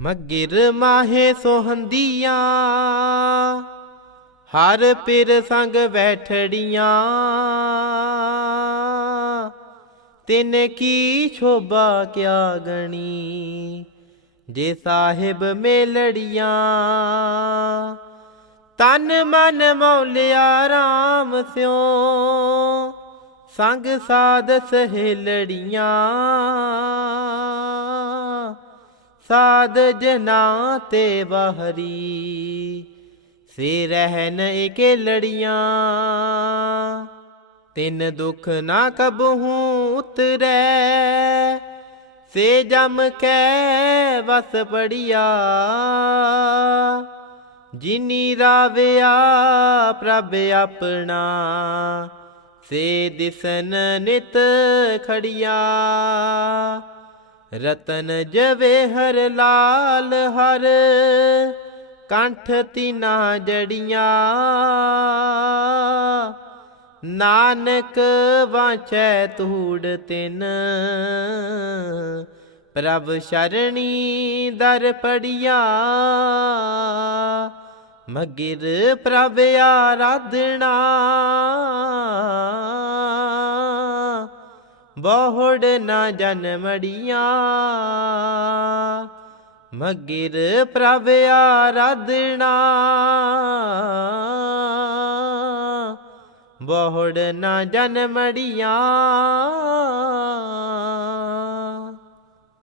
ਮਗਿਰ ਮਾਹੇ ਸੋਹੰਦੀਆਂ, ਹਰ ਪਿਰ ਸੰਗ ਬੈਠੜੀਆਂ। ਤਿਨ ਕੀ ਸ਼ੋਭਾ ਕਿਆ ਗਣੀ, ਜੇ ਸਾਹਿਬ ਮੇਲੜੀਆਂ। ਤਨ ਮਨ ਮੌਲਿਆ RAM ਸਿਓ, ਸੰਗ ਸਾਧ ਸਹੇਲੜੀਆਂ। ਸਾਧ ਜਨਾ ਤੇ ਬਾਹਰੀ। ਸੇ ਰਹਿਨ ਇਕੇ ਲੜੀਆਂ, ਤਿੰਨ ਦੁਖ ਨਾ ਕਬਹੂ ਉਤਰੈ। ਸੇ ਜਮ ਕੈ ਵਸ ਪੜੀਆ, ਜਿਨੀ ਰਾਵਿਆ ਪ੍ਰਭ ਆਪਣਾ। ਸੇ ਦਿਸਨ ਨਿਤ ਖੜੀਆ ਰਤਨ ਜਵੇ ਹਰ ਲਾਲ ਹਰ, ਕੰਠ ਤਿਨਾ ਜੜੀਆਂ। ਨਾਨਕ ਵਾਂਚੈ ਤੂੜ ਤਿਨ, ਪ੍ਰਭ ਸ਼ਰਣੀ ਦਰ ਪੜੀਆ। ਮਗਿਰ ਪ੍ਰਭ ਆਰਾਧਣਾ ਬਹੁੜ ਨਾ ਜਨਮੜੀਆਂ। ਮਗਿਰ ਪ੍ਰਭ ਆਰਾਧਣਾ ਬਹੁੜ ਨਾ ਜਨਮੜੀਆਂ।